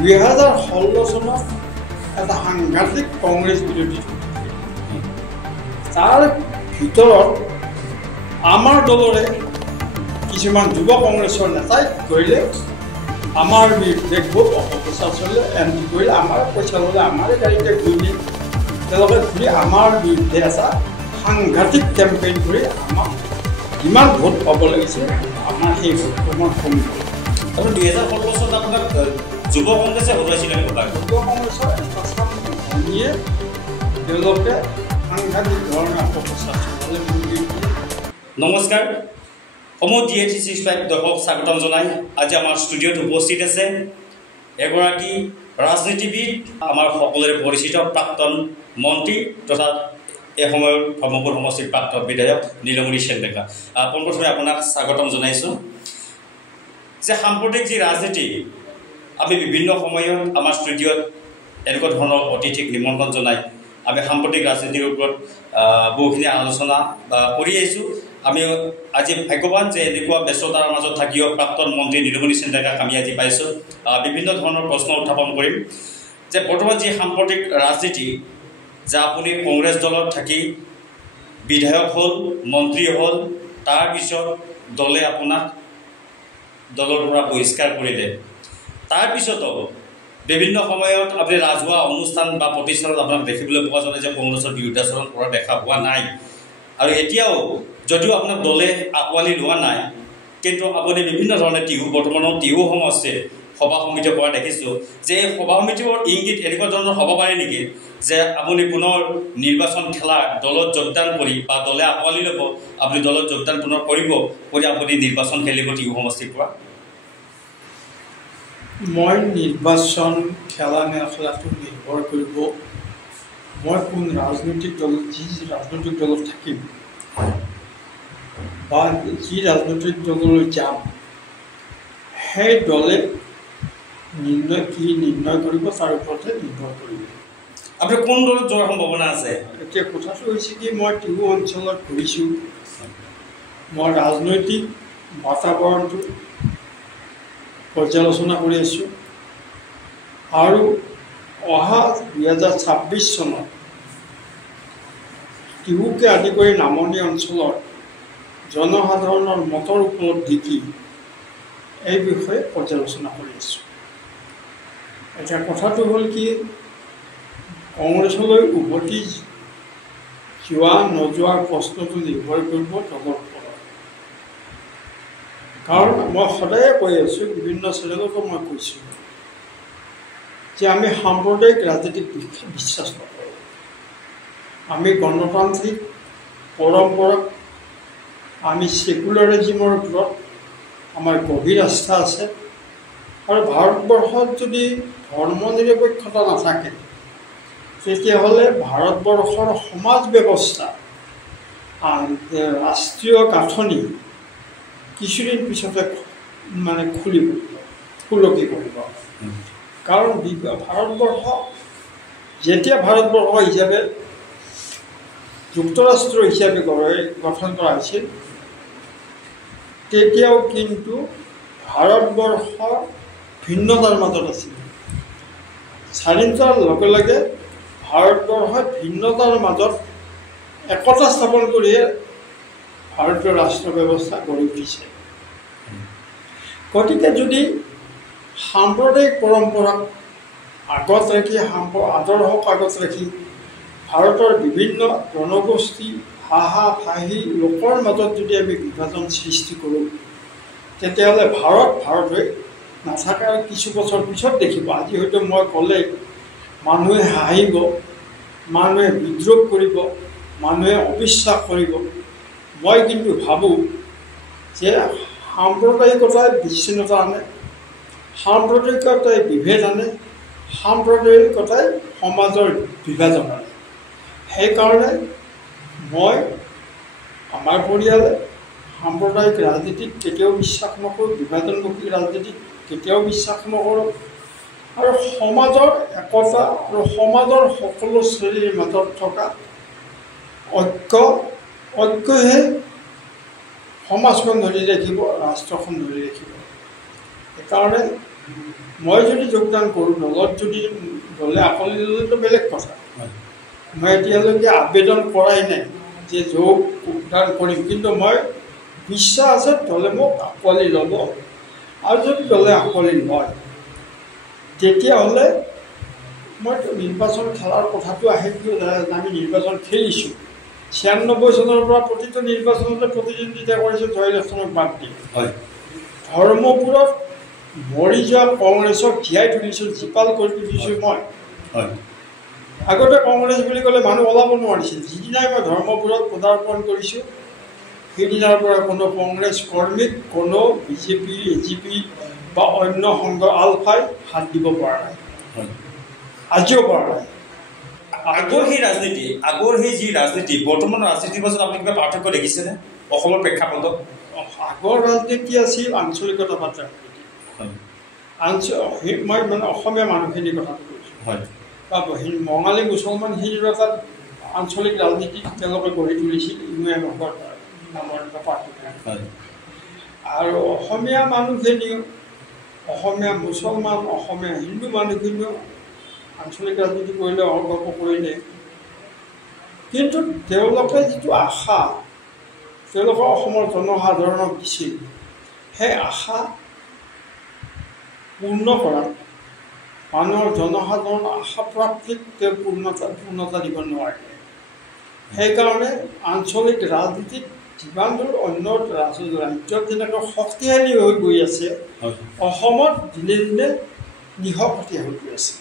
2016 চনত এটা সাংঘাতিক কংগ্ৰেছ বিৰোধী তাৰ ভিতৰত আমাৰ দলৰে কিছুমান যুৱ কংগ্ৰেছৰ নেতাই কৰিলে আমাৰ বিৰুদ্ধে খুব অপপ্ৰচাৰ চলিলে এণ্টি কৰিলে আমাৰ পইচা ল'লে আমাৰ গাড়ীতে ঘূৰি তেওঁলোকে ঘূৰি আমাৰ বিৰুদ্ধে এটা সাংঘাতিক কেম্পেইন কৰি আমাক যিমান ভোট পাব লাগিছিল আমাৰ সেই ভোটসমূহ কমি গ'ল। আৰু 2016 চনত আপোনাক যুৱ কংগ্ৰেছে হৰুৱাইছিলে যুৱ কংগ্ৰেছৰ এটা চাম ভনীয়ে তেওঁলোকে সাংঘাতিক ধৰণে অপপ্ৰচাৰ চলালে। নমস্কাৰ, সমূহ DA365 দৰ্শক স্বাগতম জনাই আজি আমাৰ ষ্টুডিঅ'ত উপস্থিত আছে এগৰাকী ৰাজনীতিবিদ, আমাৰ সকলোৰে পৰিচিত প্ৰাক্তন মন্ত্ৰী তথা এসময়ৰ ধৰ্মপুৰ সমষ্টিৰ প্ৰাক্তন বিধায়ক নীলমণি সেন ডেকা। পোনপ্ৰথমে আপোনাক স্বাগতম জনাইছোঁ যে সাম্প্ৰতিক যি ৰাজনীতি আমি বিভিন্ন সময়ত আমাৰ ষ্টুডিঅ'ত এনেকুৱা ধৰণৰ অতিথিক নিমন্ত্ৰণ জনাই আমি সাম্প্ৰতিক ৰাজনীতিৰ ওপৰত বহুখিনি আলোচনা কৰি আহিছোঁ। আমি আজি ভাগ্যৱান যে এনেকুৱা ব্যস্ততাৰ মাজত থাকিও প্ৰাক্তন মন্ত্ৰী নীলমণি সেন ডেকাক আমি আজি পাইছোঁ। বিভিন্ন ধৰণৰ প্ৰশ্ন উত্থাপন কৰিম যে বৰ্তমান যি সাম্প্ৰতিক ৰাজনীতি যে আপুনি কংগ্ৰেছ দলত থাকি বিধায়ক হ'ল, মন্ত্ৰী হ'ল, তাৰপিছত দলে আপোনাক দলৰ পৰা বহিষ্কাৰ কৰিলে। তাৰপিছতো বিভিন্ন সময়ত আপুনি ৰাজহুৱা অনুষ্ঠান বা প্ৰতিষ্ঠানত আপোনাক দেখিবলৈ পোৱা যায় যে কংগ্ৰেছৰ বিৰুদ্ধাচৰণ কৰা দেখা পোৱা নাই। আৰু এতিয়াও যদিও আপোনাক দলে আঁকোৱালি লোৱা নাই, কিন্তু আপুনি বিভিন্ন ধৰণে বৰ্তমানৰ টিহু সমষ্টিৰ সভা সমিতি কৰা দেখিছোঁ যে এই সভা সমিতিৰ ইংগিত এনেকুৱা ধৰণৰ হ'ব পাৰে নেকি যে আপুনি পুনৰ নিৰ্বাচন খেলাৰ দলত যোগদান কৰি বা দলে আঁকোৱালি ল'ব, আপুনি দলত যোগদান পুনৰ কৰিব কৰি আপুনি নিৰ্বাচন খেলিব টিহু সমষ্টিৰ পৰা? মই নিৰ্বাচন খেলা নেখেলাটো নিৰ্ভৰ কৰিব মই কোন ৰাজনৈতিক দল যি ৰাজনৈতিক দলত থাকিম বা যি ৰাজনৈতিক দললৈ যাম সেই দলে নিৰ্ণয় কৰিব তাৰ ওপৰতে নিৰ্ভৰ কৰিব। আপুনি কোন দলত যোৱাৰ সম্ভাৱনা আছে? এতিয়া কথাটো হৈছে কি মই টিহু অঞ্চলত ঘূৰিছোঁ, মই ৰাজনৈতিক বাতাবৰণটো পৰ্যালোচনা কৰি আছোঁ আৰু অহা 2026 চনত টিহুকে আদি কৰি নামনি অঞ্চলৰ জনসাধাৰণৰ মতৰ ওপৰত দেখি এই বিষয়ে পৰ্যালোচনা কৰি আছোঁ। এতিয়া কথাটো হ'ল কি, কংগ্ৰেছলৈ উভতি যোৱা নোযোৱাৰ প্ৰশ্নটো নিৰ্ভৰ কৰিব দলৰ ওপৰত। কাৰণ মই সদায়ে কৈ আছোঁ, বিভিন্ন চেনেলতো মই কৈছোঁ যে আমি সাম্প্ৰদায়িক ৰাজনীতিক বিশ্বাস নকৰোঁ। আমি গণতান্ত্ৰিক পৰম্পৰা, আমি ছেকুলাৰিজিমৰ ওপৰত আমাৰ গভীৰ আস্থা আছে। আৰু ভাৰতবৰ্ষত যদি ধৰ্ম নিৰপেক্ষতা নাথাকে তেতিয়াহ'লে ভাৰতবৰ্ষৰ সমাজ ব্যৱস্থা, ৰাষ্ট্ৰীয় গাঁথনি কিছুদিন পিছতে খুলকি পৰিব। কাৰণ ভাৰতবৰ্ষ যেতিয়া ভাৰতবৰ্ষ হিচাপে যুক্তৰাষ্ট্ৰ হিচাপে গঠন কৰা হৈছিল তেতিয়াও কিন্তু ভাৰতবৰ্ষ ভিন্নতাৰ মাজত আছিল। স্বাধীনতাৰ লগে লগে ভাৰতবৰ্ষই ভিন্নতাৰ মাজত একতা স্থাপন কৰিয়ে ভাৰতীয় ৰাষ্ট্ৰ ব্যৱস্থা গঢ়ি উঠিছে। গতিকে যদি সাম্প্ৰদায়িক পৰম্পৰাক আগত ৰাখি, আদৰ্শক আগত ৰাখি ভাৰতৰ বিভিন্ন জনগোষ্ঠী, ভাষা ভাষী লোকৰ মাজত যদি আমি বিভাজন সৃষ্টি কৰোঁ তেতিয়াহ'লে ভাৰত হৈ নাথাকে। আৰু কিছু বছৰ পিছত দেখিব, আজি হয়তো মই ক'লে মানুহে হাঁহিব, মানুহে বিদ্ৰোহ কৰিব, মানুহে অবিশ্বাস কৰিব। মই কিন্তু ভাবোঁ যে সাম্প্ৰদায়িকতাই বিচ্ছিন্নতা আনে, সাম্প্ৰদায়িকতাই বিভেদ আনে, সাম্প্ৰদায়িকতাই সমাজৰ বিভাজন আনে। সেইকাৰণে মই, আমাৰ পৰিয়ালে সাম্প্ৰদায়িক ৰাজনীতিক কেতিয়াও বিশ্বাস নকৰোঁ, বিভাজনমুখী ৰাজনীতিক কেতিয়াও বিশ্বাস নকৰোঁ। আৰু সমাজৰ একতা আৰু সমাজৰ সকলো শ্ৰেণীৰ মাজত থকা ঐক্যহে সমাজখন ধৰি ৰাখিব, ৰাষ্ট্ৰখন ধৰি ৰাখিব। সেইকাৰণে মই যদি যোগদান কৰোঁ, দলত যদি দলে আকোৱালি ল'লেতো বেলেগ কথা। মই এতিয়ালৈকে আবেদন কৰাই নাই যে যোগদান কৰিম, কিন্তু মই বিশ্বাস আছে দলে মোক আকোৱালি ল'ব। আৰু যদি দলে আকোৱালি লয় তেতিয়াহ'লে মইতো নিৰ্বাচন খেলাৰ কথাটো আহে, কিয় আমি নিৰ্বাচন খেলিছোঁ। 96 চনৰ পৰা প্ৰতিটো নিৰ্বাচনতে প্ৰতিদ্বন্দ্বিতা কৰিছোঁ, জয়লক্ষণক বাদ দি। ধৰ্মপুৰত মৰি যোৱা কংগ্ৰেছক জীয়াই তুলিছোঁ, জীপাল কৰি তুলিছোঁ মই। আগতে কংগ্ৰেছ বুলি ক'লে মানুহ ওলাব নোৱাৰিছিল। যিদিনাই মই ধৰ্মপুৰত পদাৰ্পণ কৰিছোঁ সেইদিনাৰ পৰা কোনো কংগ্ৰেছ কৰ্মীক কোনো বিজেপি, এজিপি বা অন্য সংঘ আলফাই হাত দিব পৰা নাই, আজিও পৰা নাই। আগৰ সেই যি ৰাজনীতি বৰ্তমান ৰাজনীতিৰ মাজত আপুনি কিবা পাৰ্থক্য দেখিছেনে অসমৰ প্ৰেক্ষাপটত? আগৰ ৰাজনীতি আছিল আঞ্চলিকতাবাদ ৰাজনীতি। মই মানে অসমীয়া মানুহখিনিৰ কথাটো কৈছোঁ, বা বঙালী মুছলমানখিনিৰ এটা আঞ্চলিক ৰাজনীতি তেওঁলোকে গঢ়ি তুলিছিল ইউএমএফৰ নামৰ এটা পাৰ্টি। আৰু অসমীয়া মানুহখিনিও, অসমীয়া মুছলমান, অসমীয়া হিন্দু মানুহখিনিও আঞ্চলিক ৰাজনীতি কৰিলে, অগপ কৰিলে। কিন্তু তেওঁলোকে যিটো আশা তেওঁলোকে অসমৰ জনসাধাৰণক দিছিল, সেই আশা পূৰ্ণ কৰাত মানুহৰ জনসাধাৰণৰ আশা প্ৰাপ্তিত তেওঁ পূৰ্ণতা দিব নোৱাৰিলে। সেইকাৰণে আঞ্চলিক ৰাজনীতিত যিমান দূৰ অন্য ৰাজ্যত যেনেকৈ শক্তিশালী হৈ গৈ আছে, অসমত দিনে দিনে নিশকতীয়া হৈ গৈ আছে।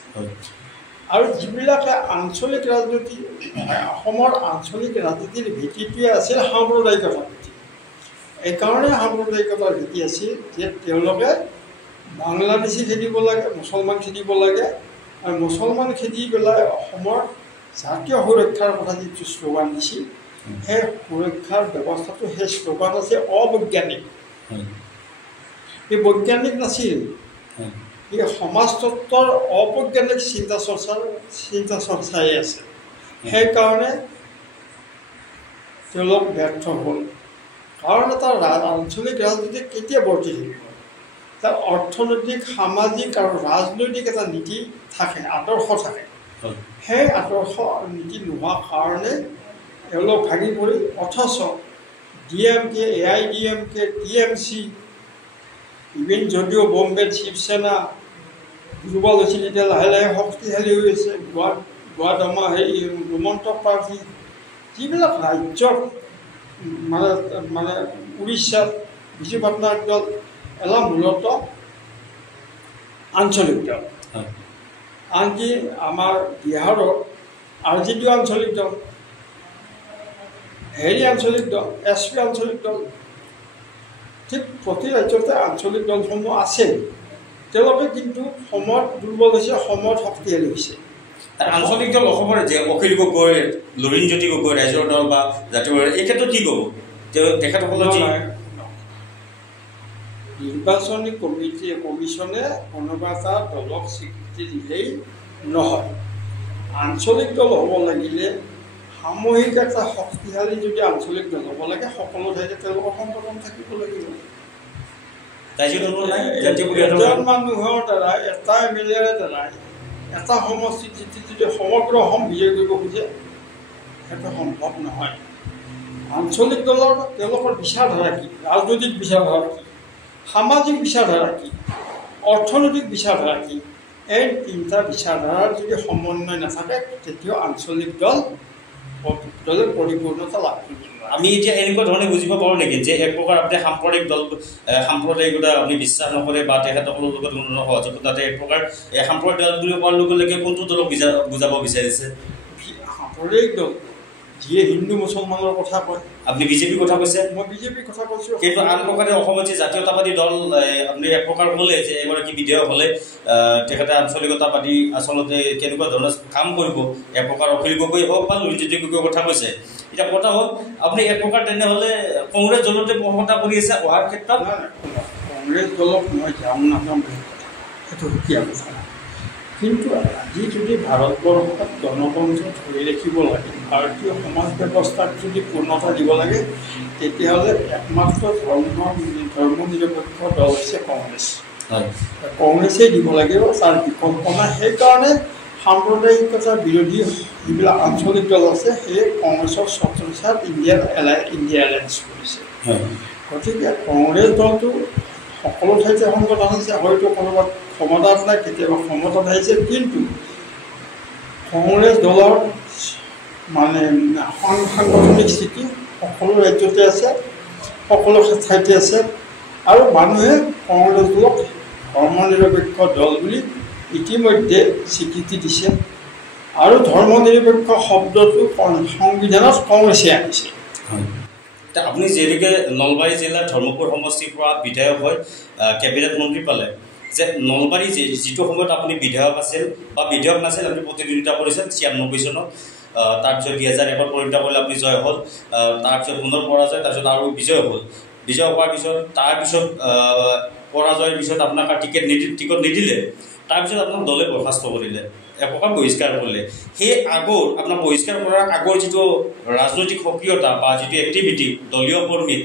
আৰু যিবিলাকে আঞ্চলিক ৰাজনীতি, অসমৰ আঞ্চলিক ৰাজনীতিৰ ভেটিটোৱে আছিল সাম্প্ৰদায়িকতাৰ ভেটি। এইকাৰণে সাম্প্ৰদায়িকতাৰ ভেটি আছিল যে তেওঁলোকে বাংলাদেশী খেদিব লাগে, মুছলমান খেদিব লাগে, আৰু মুছলমান খেদি পেলাই অসমৰ জাতীয় সুৰক্ষাৰ কথা যিটো শ্লোগান দিছিল, সেই সুৰক্ষাৰ ব্যৱস্থাটো, সেই শ্লোগান আছে অবৈজ্ঞানিক। এই বৈজ্ঞানিক নাছিল, এই সমাজতত্বৰ অবৈজ্ঞানিক চিন্তা চৰ্চাই আছে। সেইকাৰণে তেওঁলোক ব্যৰ্থ হ'ল। কাৰণ এটা আঞ্চলিক ৰাজনীতি কেতিয়া বৰ্তি থাকিব? তাৰ অৰ্থনৈতিক, সামাজিক আৰু ৰাজনৈতিক এটা নীতি থাকে, আদৰ্শ থাকে। সেই আদৰ্শ নীতি নোহোৱাৰ কাৰণে এওঁলোক ভাগি পৰি, অথচ DMK, AIDMK, TMC, ইভিন যদিও বম্বেত শিৱসেনা দুৰ্বল হৈছিল, এতিয়া লাহে লাহে শক্তিশালী হৈ আছে। গোৱাত আমাৰ হেৰি গোমন্তক পাৰ্টি, যিবিলাক ৰাজ্যত মানে উৰিষ্যাত বিজু পাটনায়ক দল এলা মূলত আঞ্চলিক দল। আনকি আমাৰ বিহাৰত RJD আঞ্চলিক দল, হেৰি আঞ্চলিক দল, SP আঞ্চলিক দল। ঠিক প্ৰতি ৰাজ্যতে আঞ্চলিক দলসমূহ আছে। তেওঁলোকে কিন্তু সময়ত দুৰ্বল হৈছে, সময়ত শক্তিশালী হৈছে। আঞ্চলিক দল অসমৰ যে অখিল গগৈ, লুৰিণজ্যোতি গগৈ, ৰাইজৰ দল বা জাতীয়, এই ক্ষেত্ৰত কি ক'ব? তেখেতসকলৰ নিৰ্বাচনী কমিশ্যনে কোনোবা এটা দলক স্বীকৃতি দিলেই নহয়। আঞ্চলিক দল হ'ব লাগিলে সামূহিক এটা শক্তিশালী যদি আঞ্চলিক দল হ'ব লাগে, সকলো ঠাইতে তেওঁলোকৰ সংগঠন থাকিব লাগিব। এজন মানুহৰ দ্বাৰা, এটা MLAৰ দ্বাৰাই এটা সমষ্টিত যদি সমগ্ৰ অসম বিজয় কৰিব খোজে, সেইটো সম্ভৱ নহয়। আঞ্চলিক দলৰ তেওঁলোকৰ বিচাৰধাৰা কি? ৰাজনৈতিক বিচাৰধাৰা কি? সামাজিক বিচাৰধাৰা কি? অৰ্থনৈতিক বিচাৰধাৰা কি? এই তিনিটা বিচাৰধাৰাৰ যদি সমন্বয় নাথাকে, তেতিয়াও আঞ্চলিক দলে পৰিপূৰ্ণতা লাভ কৰিব। আমি এতিয়া এনেকুৱা ধৰণে বুজিব পাৰোঁ নেকি যে এক প্ৰকাৰ আপুনি সাম্প্ৰদায়িকতা আপুনি বিশ্বাস নকৰে বা তেখেতসকলৰ লগত কোনো ধৰণৰ সহযোগিতাতে এক প্ৰকাৰ সাম্প্ৰদায়িক দল বুলি কোৱাৰ লগে লগে কোনটো দলক বুজাব বিচাৰিছে? সাম্প্ৰদায়িক দল যিয়ে হিন্দু মুছলমানৰ কথা কয়। আপুনি বিজেপিৰ কথা কৈছে? মই বিজেপিৰ কথা কৈছোঁ। কিন্তু আন প্ৰকাৰে অসমত যে জাতীয়তাবাদী দল আপুনি এক প্ৰকাৰ ক'লে যে এগৰাকী বিধায়ক হ'লে তেখেতে আঞ্চলিকতাবাদী আচলতে কেনেকুৱা ধৰণৰ কাম কৰিব, এক প্ৰকাৰ অখিল গগৈ হওক বা লুৰিণজ্যোতি গগৈৰ কথা কৈছে। এতিয়া কথা হ'ল আপুনি এক প্ৰকাৰ তেনেহ'লে কংগ্ৰেছ দলতে প্ৰশংসা কৰি আছে অহাৰ ক্ষেত্ৰত? কংগ্ৰেছ দলক মই যাওঁ নাযাওঁ বুলি কথা, সেইটো সুকীয়া কথা। কিন্তু আজি যদি ভাৰতবৰ্ষত গণতন্ত্ৰ ধৰি ৰাখিব লাগে, ভাৰতীয় সমাজ ব্যৱস্থাক যদি পূৰ্ণতা দিব লাগে, তেতিয়াহ'লে একমাত্ৰ ধৰ্মনিৰপেক্ষ দল হৈছে কংগ্ৰেছ। কংগ্ৰেছেই দিব লাগিব, তাৰ বিকল্প নাই। সেইকাৰণে সাম্প্ৰদায়িকতাৰ বিৰোধী যিবিলাক আঞ্চলিক দল আছে সেই কংগ্ৰেছৰ ছত্ৰছায়াত ইণ্ডিয়া এলায়েন্স কৰিছে। গতিকে কংগ্ৰেছ দলটো সকলো ঠাইতে সংগঠন আছে, হয়তো ক'ৰবাত ক্ষমতাত নাই, কেতিয়াবা ক্ষমতাত আহিছে, কিন্তু কংগ্ৰেছ দলৰ মানে সাংগঠনিক স্থিতি সকলো ৰাজ্যতে আছে, সকলো ঠাইতে আছে, আৰু মানুহে কংগ্ৰেছ দলক ধৰ্মনিৰপেক্ষ দল বুলি ইতিমধ্যে স্বীকৃতি দিছে, আৰু ধৰ্মনিৰপেক্ষ শব্দটো সংবিধানত কংগ্ৰেছে আনিছে। আপুনি যিহেতুকে নলবাৰী জিলাৰ ধৰ্মপুৰ সমষ্টিৰ পৰা বিধায়ক হৈ কেবিনেট মন্ত্ৰী পালে, যে নলবাৰী যিটো সময়ত আপুনি বিধায়ক আছিল বা বিধায়ক নাছিল, আপুনি প্ৰতিদ্বন্দ্বিতা কৰিছিল 96 চনত, তাৰপিছত 2001 প্ৰতিদ্বন্দ্বিতা কৰিলে আপুনি জয় হ'ল, তাৰপিছত পুনৰ পৰাজয়, তাৰপিছত আৰু বিজয় হ'ল। বিজয় হোৱাৰ পিছত তাৰপিছত পৰাজয়ৰ পিছত আপোনাক টিকট নিদিলে, তাৰপিছত আপোনাক দলে বৰ্খাস্ত কৰিলে, একপ্ৰকাৰ বহিষ্কাৰ কৰিলে। সেই আগৰ আপোনাক বহিষ্কাৰ কৰাৰ আগৰ যিটো ৰাজনৈতিক সক্ৰিয়তা বা যিটো এক্টিভিটি দলীয় কৰ্মীত,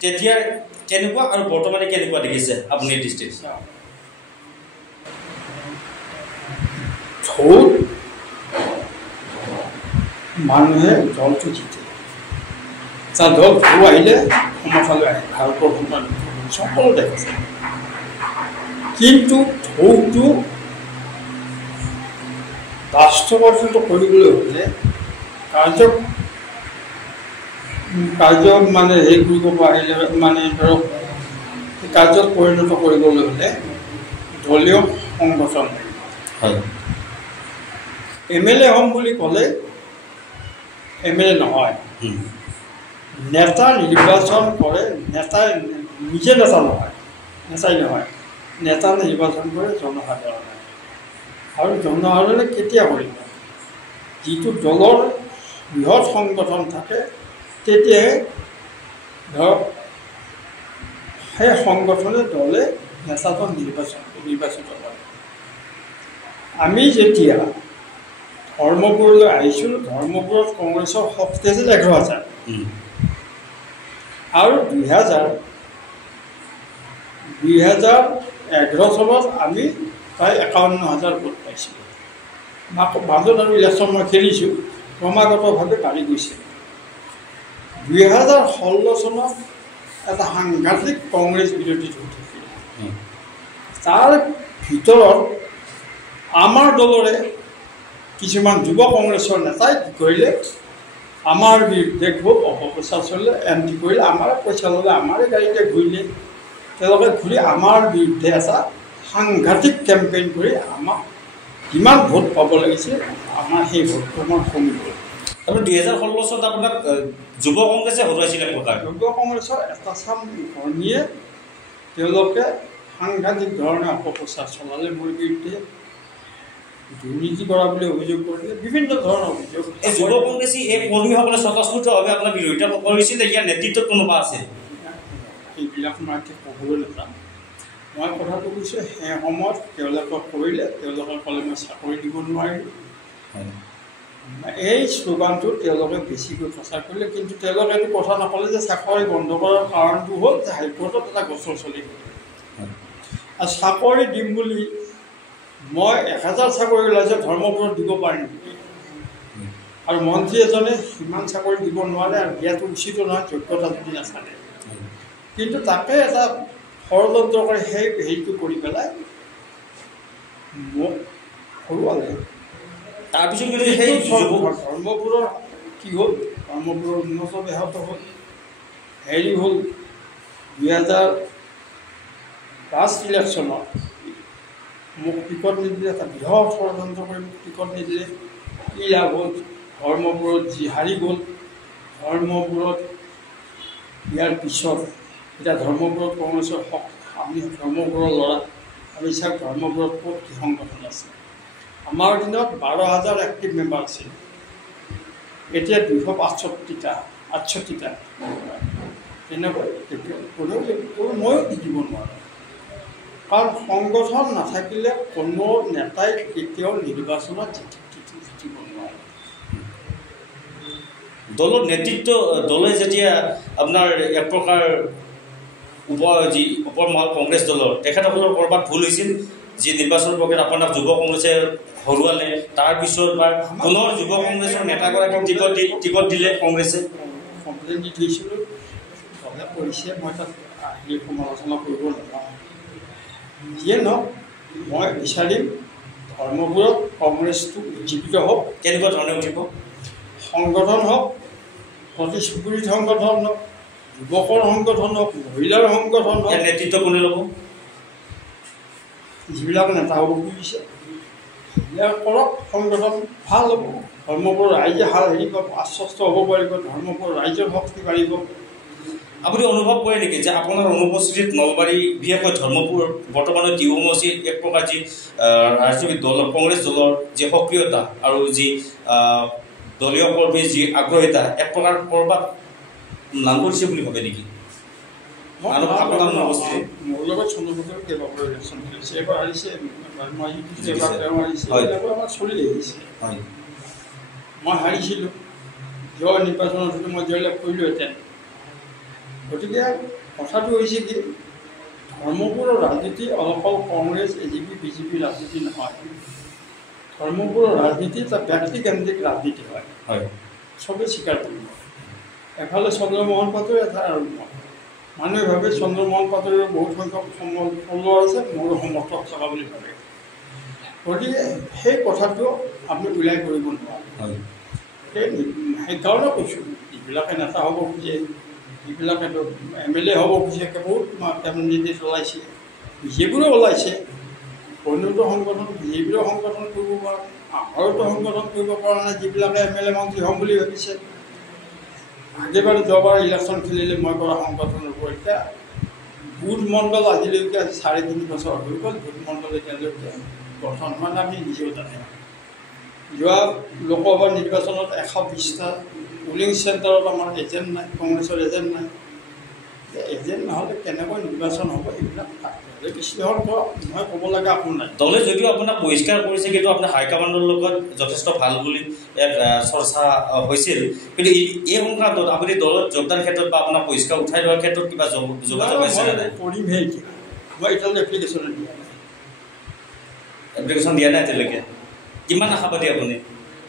তেতিয়া কেনেকুৱা আৰু বৰ্তমানে কেনেকুৱা দেখিছে আপুনি দৃষ্টিত? মানুহে দলটো জিতে, তাৰ দল ঢৌ আহিলে সমস্যালৈ আহে, ভাৰতৰ সন্মান সকলো দেখিছে। কিন্তু ঢৌটো বাস্তৱায়িত কৰিবলৈ হ'লে কাৰ্য মানে হেৰি কৰিব পাৰিলে, মানে ধৰক কাৰ্যত পৰিণত কৰিবলৈ হ'লে দলীয় সংগঠন লাগিব। MLA হ'ম বুলি ক'লে MLA নহয়, নেতা নিৰ্বাচন কৰে, নেতাই নিজে নেতা নহয়, নেতাই নহয়, নেতা নিৰ্বাচন কৰে জনসাধাৰণে। আৰু জনসাধাৰণে কেতিয়া কৰিব? যিটো দলৰ বৃহৎ সংগঠন থাকে তেতিয়াহে ধৰক সেই সংগঠনে দলে নেতাজন নিৰ্বাচিত কৰে। আমি যেতিয়া ধৰ্মপুৰলৈ আহিছিলোঁ, ধৰ্মপুৰত কংগ্ৰেছৰ শক্তি আছিল 11,000, আৰু 2011 চনত আমি প্ৰায় 51,000 ভোট পাইছিলোঁ। মাজত আৰু ইলেকশ্যন মই খেলিছোঁ, ক্ৰমাগতভাৱে বাঢ়ি গৈছে। 2016 চনত এটা সাংঘাতিক কংগ্ৰেছ বিৰোধী হৈ থাকিল। তাৰ ভিতৰত আমাৰ দলৰে কিছুমান যুৱ কংগ্ৰেছৰ নেতাই কি কৰিলে, আমাৰ বিৰুদ্ধে খুব অপপ্ৰচাৰ চলিলে, এণ্টি কৰিলে, আমাৰ পইচা ল'লে, আমাৰে গাড়ীতে ঘূৰিলে। তেওঁলোকে ঘূৰি আমাৰ বিৰুদ্ধে এটা সাংঘাতিক কেম্পেইন কৰি আমাক যিমান ভোট পাব লাগিছিল, আমাৰ সেই ভোটটো আমাৰ কমি গ'ল। তাৰপৰা 2016 চনত আপোনাক যুৱ কংগ্ৰেছে হৰুৱাইছিলে। যুৱ কংগ্ৰেছৰ এটা চাম কৰ্মীয়ে তেওঁলোকে সাংঘাতিক ধৰণে অপপ্ৰচাৰ চলালে, মোৰ বিৰুদ্ধে দুৰ্নীতি কৰা বুলি অভিযোগ কৰিলে, বিভিন্ন ধৰণৰ অভিযোগ। এই যুৱ কংগ্ৰেছী এই কৰ্মীসকলে স্বতঃস্ফূৰ্তভাৱে আপোনাৰ বিৰোধিতা কৰিছিলে, ইয়াৰ নেতৃত্বত কোনোবা আছে? সেইবিলাক মই এতিয়া ক'বলৈ নাযাওঁ। মই কথাটো কৈছোঁ, সেই সময়ত তেওঁলোকে কৰিলে, তেওঁলোকে ক'লে মই চাকৰি দিব নোৱাৰিলোঁ, এই শ্লোগানটো তেওঁলোকে বেছিকৈ প্ৰচাৰ কৰিলে। কিন্তু তেওঁলোকে এইটো কথা নক'লে যে চাকৰি বন্ধ কৰাৰ কাৰণটো হ'ল যে হাইকোৰ্টত এটা গোচৰ চলি গ'ল, আৰু চাকৰি দিম বুলি মই 1000 চাকৰি ওলাইছে, ধৰ্মপুৰত দিব পাৰিম নেকি? আৰু মন্ত্ৰী এজনে সিমান চাকৰি দিব নোৱাৰে, আৰু দিয়াটো উচিত নহয় যোগ্যতা যদি নাথাকে। কিন্তু তাকে এটা ষড়যন্ত্ৰ কৰি সেই হেৰিটো কৰি পেলাই মোক হৰুৱালে। তাৰপিছত কিন্তু সেই ধৰ্মপুৰৰ কি হ'ল, ধৰ্মপুৰৰ উন্নত ব্যাহত হ'ল, হেৰি হ'ল 2005 ইলেকশ্যনত মোক টিকট নিদিলে, এটা বৃহৎ ষড়যন্ত্ৰ কৰি মোক টিকট নিদিলে। কি লাভ হ'ল? ধৰ্মপুৰত যি হাৰি গ'ল, ধৰ্মপুৰত ইয়াৰ পিছত এতিয়া ধৰ্মপুৰত কংগ্ৰেছৰ হক, আমি ধৰ্মপুৰৰ ল'ৰা, আমি চাওক ধৰ্মপুৰত ক'ত কি সংগঠন আছে। আমাৰ দিনত 12,000 এক্টিভ মেম্বাৰ আছিল, এতিয়া 268টা। তেনেকৈ ময়ো জিকিব নোৱাৰোঁ, কাৰণ সংগঠন নাথাকিলে কোনো নেতাই কেতিয়াও নিৰ্বাচনত জিকিব নোৱাৰে। দলৰ নেতৃত্ব, দলে যেতিয়া আপোনাৰ এক প্ৰকাৰ যি ওপৰমহল কংগ্ৰেছ দলৰ তেখেতসকলৰ ক'ৰবাত ভুল হৈছিল যি নিৰ্বাচন প্ৰক্ৰিয়াত আপোনাক যুৱ কংগ্ৰেছে হৰুৱালে তাৰপিছত বা পুনৰ যুৱ কংগ্ৰেছৰ নেতাগৰাকীক টিকট দিলে কংগ্ৰেছে কমপ্লেইন দি থৈছিলোঁ দলে কৰিছে মই তাত আহি সমালোচনা কৰিব নাপাওঁ যিয়ে নহওক মই বিচাৰিম ধৰ্মবোৰত কংগ্ৰেছটো উজ্জীৱিত হওক কেনেকুৱা ধৰণে উঠিব সংগঠন হওক প্ৰতি চুবুৰীত সংগঠন হওক যুৱকৰ সংগঠন হওক মহিলাৰ সংগঠন হওক নেতৃত্ব কোনে ল'ব যিবিলাক নেতা হ'ব খুজিছে ইয়াৰ কৰক সংগঠন ভাল হ'ব ধৰ্মবোৰ ৰাইজে ভাল হেৰি পাব আশ্বস্ত হ'ব পাৰিব ধৰ্মবোৰ ৰাইজৰ শক্তি বাঢ়িব আপুনি অনুভৱ কৰে নেকি যে আপোনাৰ অনুপস্থিতিত নলবাৰী বিশেষকৈ ধৰ্মপুৰ বৰ্তমানৰ টিহু মছজিদ এক প্ৰকাৰ যি ৰাজনৈতিক দল কংগ্ৰেছ দলৰ যি সক্ৰিয়তা আৰু যি দলীয় কৰ্মীৰ যি আগ্ৰহিতা এক প্ৰকাৰ ক'ৰবাত নাম কৰিছে বুলি ভাবে নেকি মোৰ লগত চন্দ্ৰপুৰৰ কেইবাবাৰো ইলেকশ্যন খেলিছে এবাৰ হাৰিছে আমাৰ চলি আহিছে মই হাৰিছিলোঁ যোৱা নিৰ্বাচনত মই জয়লাভ কৰিলোহেঁতেন গতিকে কথাটো হৈছে কি ধৰ্মপুৰৰ ৰাজনীতি অকল কংগ্ৰেছ এজিপি বিজেপি ৰাজনীতি নহয় ধৰ্মপুৰৰ ৰাজনীতি এটা ব্যক্তিকেন্দ্ৰিক ৰাজনীতি হয় চবেই স্বীকাৰ কৰিব এফালে চন্দ্ৰমোহন পাটোৱাৰী এটা আৰু মানুহে ভাবে চন্দ্ৰমোহন পাটোৱাৰীৰ বহুত সংখ্যক ফলোৱাৰ আছে মোৰো সমৰ্থক থকা বুলি ভাবে গতিকে সেই কথাটো আপুনি উলাই কৰিব নোৱাৰে সেইকাৰণে কৈছোঁ যিবিলাকে নেতা হ'ব খোজে যিবিলাকে MLA হ'ব খোজে বহুত কেণ্ডিডেট ওলাইছে বিজেপিৰো ওলাইছে অন্যটো সংগঠন বিজেপিৰো সংগঠন কৰিব পৰা আমাৰোতো সংগঠন কৰিব পৰা নাই যিবিলাকে MLA মন্ত্ৰী হ'ম বুলি ভাবিছে আগেবাৰ যোৱাবাৰ ইলেকশ্যন খেলিলে মই কৰা সংগঠনৰ ওপৰত এতিয়া বুথ মণ্ডল আজিলৈকে 3.5 বছৰ হৈ গ'ল বুথ মণ্ডল এতিয়ালৈকে গঠন হোৱা আমি নিজেও জানে যোৱা লোকসভা নিৰ্বাচনত 120টা পোলিং চেণ্টাৰত আমাৰ এজেণ্ট নাই কংগ্ৰেছৰ এজেণ্ট নাই এজেণ্ট নহ'লে কেনেকৈ নিৰ্বাচন হ'ব এইবিলাক কিছুমান মই ক'ব লগা একো নাই দলে যদিও আপোনাক বহিষ্কাৰ কৰিছে কিন্তু আপোনাৰ হাইকমাণ্ডৰ লগত যথেষ্ট ভাল বুলি এক চৰ্চা হৈছিল কিন্তু এই সংক্ৰান্তত আপুনি দলত যোগদান ক্ষেত্ৰত বা আপোনাক বহিষ্কাৰ উঠাই লোৱাৰ ক্ষেত্ৰত কিবা যোগাযোগ হৈছে নে নাই কৰিমহে এতিয়া মই এতিয়ালৈকে এপ্লিকেশ্যন দিয়া নাই এতিয়ালৈকে কিমান আশাবাদী আপুনি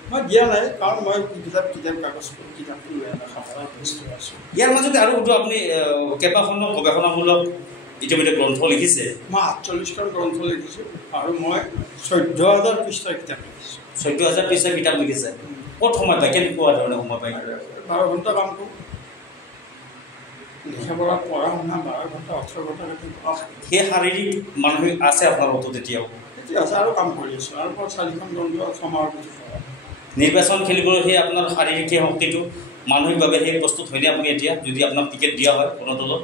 মই দিয়া নাই কাৰণ মই কিতাপ কাগজ কিতাপটো লৈ ব্যস্ত আছোঁ ইয়াৰ মাজতে আৰু আপুনি কেইবাখনো গৱেষণামূলক ইতিমধ্যে গ্ৰন্থ লিখিছে মই 48খন গ্ৰন্থ লিখিছোঁ আৰু মই 14,000 পৃষ্ঠাৰ কিতাপ লিখিছোঁ 14,000 পৃষ্ঠাৰ কিতাপ লিখিছে ক'ত সময় পায় কেনেকুৱা ধৰণে সময় পায় 12 ঘণ্টা কাম কৰোঁ লিখা পঢ়া পঢ়া শুনা 12 ঘণ্টা 18 ঘণ্টা সেই শাৰীৰিক মানসিক আছে আপোনাৰ অন্তত এতিয়াও এতিয়া আছে আৰু কাম কৰি আছোঁ আৰু 4খন গ্ৰন্থ 6 মাহৰ পিছত নিৰ্বাচন খেলিবলৈ সেই আপোনাৰ শাৰীৰিক সেই শক্তিটো মানসিকভাৱে সেই প্ৰস্তুত হয়নে আপুনি এতিয়া যদি আপোনাক টিকেট দিয়া হয় কোনো দলত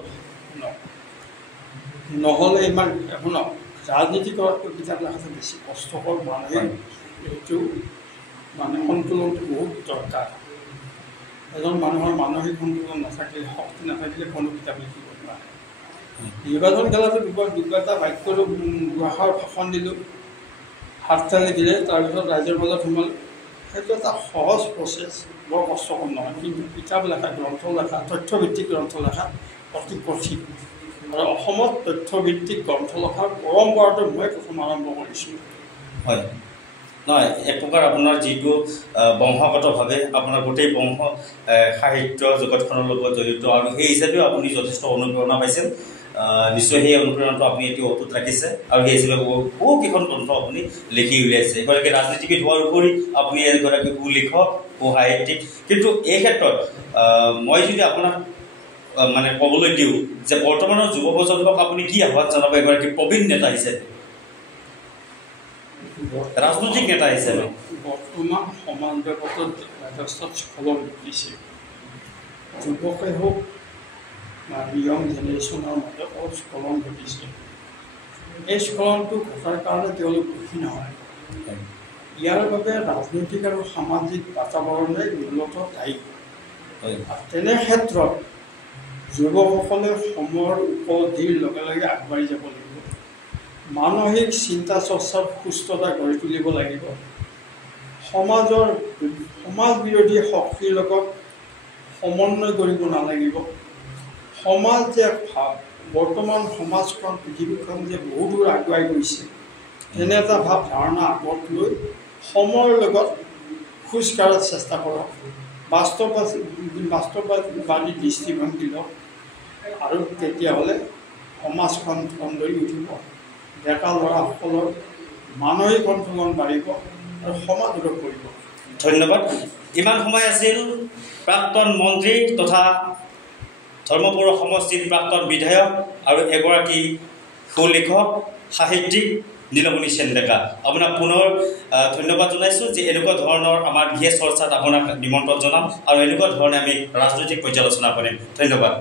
নহ'লে ইমান শুনক ৰাজনীতি কৰাতকৈ কিতাপ লেখাটো বেছি কষ্টকৰ মানুহে এইটো সন্তুলনটো বহুত দৰকাৰ এজন মানুহৰ মানসিক সন্তুলন নাথাকিলে শক্তি নাথাকিলে কোনো কিতাপ লিখিব নোৱাৰে নিৰ্বাচন খেলাটো দুটা বাক্যটো দুআষাৰ ভাষণ দিলোঁ হাততালি দিলে তাৰপিছত ৰাইজৰ মাজত সোমালোঁ সেইটো এটা সহজ প্ৰচেছ বৰ কষ্টকৰ নহয় কিন্তু কিতাপ লেখা গ্ৰন্থ লেখা তথ্যভিত্তিক গ্ৰন্থ লেখা অতি কঠিন আৰু অসমত তথ্যভিত্তিক গ্ৰন্থ লেখাৰ পৰম্পৰাটো মই প্ৰথম আৰম্ভ কৰিছোঁ হয় নহয় এক প্ৰকাৰ আপোনাৰ যিটো বংশগতভাৱে আপোনাৰ গোটেই বংশ সাহিত্য জগতখনৰ লগত জড়িত আৰু সেই হিচাপেও আপুনি যথেষ্ট অনুপ্ৰেৰণা পাইছিল নিশ্চয় সেই অনুপ্ৰেৰণাটো আপুনি এতিয়া অটুট ৰাখিছে আৰু সেই হিচাপে বহুকেইখন গ্ৰন্থ আপুনি লিখি উলিয়াইছে এগৰাকী ৰাজনীতিবিদ হোৱাৰ উপৰি আপুনি এগৰাকী সুলেখক সাহিত্যিক কিন্তু এই ক্ষেত্ৰত মই যদি আপোনাক মানে ক'বলৈ দিওঁ যে বৰ্তমানৰ যুৱ প্ৰজন্মক আপুনি কি আহ্বান জনাব এগৰাকী প্ৰবীণ নেতা হিচাপে ৰাজনৈতিক নেতা হিচাপে বৰ্তমান সমাজ ব্যৱস্থাত স্খলন ঘটিছে যুৱকে হওক বা য়ং জেনেৰেশ্যনৰ মাজত অলপ স্খলন ঘটিছে এই স্খলনটো ঘটাৰ কাৰণে তেওঁলোক সুখী নহয় ইয়াৰ বাবে ৰাজনৈতিক আৰু সামাজিক বাতাবৰণে মূলতঃ দায়ী তেনে ক্ষেত্ৰত যুৱকসকলে সময়ৰ উপলব্ধিৰ লগে লগে আগবাঢ়ি যাব লাগিব মানসিক চিন্তা চৰ্চাৰ সুস্থতা গঢ়ি তুলিব লাগিব সমাজ বিৰোধী শক্তিৰ লগত সমন্বয় কৰিব নালাগিব সমাজ যে বৰ্তমান সমাজখন পৃথিৱীখন যে বহু দূৰ আগুৱাই গৈছে এনে এটা ভাৱ ধাৰণা আগত লৈ সময়ৰ লগত খোজ কঢ়াৰ চেষ্টা কৰক, বাস্তৱবাদী দৃষ্টিভংগী লওক আৰু তেতিয়াহ'লে সমাজখন সুন্দৰী উঠিব, ডেকা ল'ৰাসকলৰ মানসিক সন্তুলন বাঢ়িব আৰু সমাজ উন্নত কৰিব। ধন্যবাদ। ইমান সময় আছিল প্ৰাক্তন মন্ত্ৰী তথা ধৰ্মপুৰ সমষ্টিৰ প্ৰাক্তন বিধায়ক আৰু এগৰাকী সুলেখক সাহিত্যিক নীলমণি সেন ডেকা। আপোনাক পুনৰ ধন্যবাদ জনাইছোঁ যে এনেকুৱা ধৰণৰ আমাৰ বিশেষ চৰ্চাত আপোনাক নিমন্ত্ৰণ জনাম আৰু এনেকুৱা ধৰণে আমি ৰাজনৈতিক পৰ্যালোচনা কৰিম। ধন্যবাদ।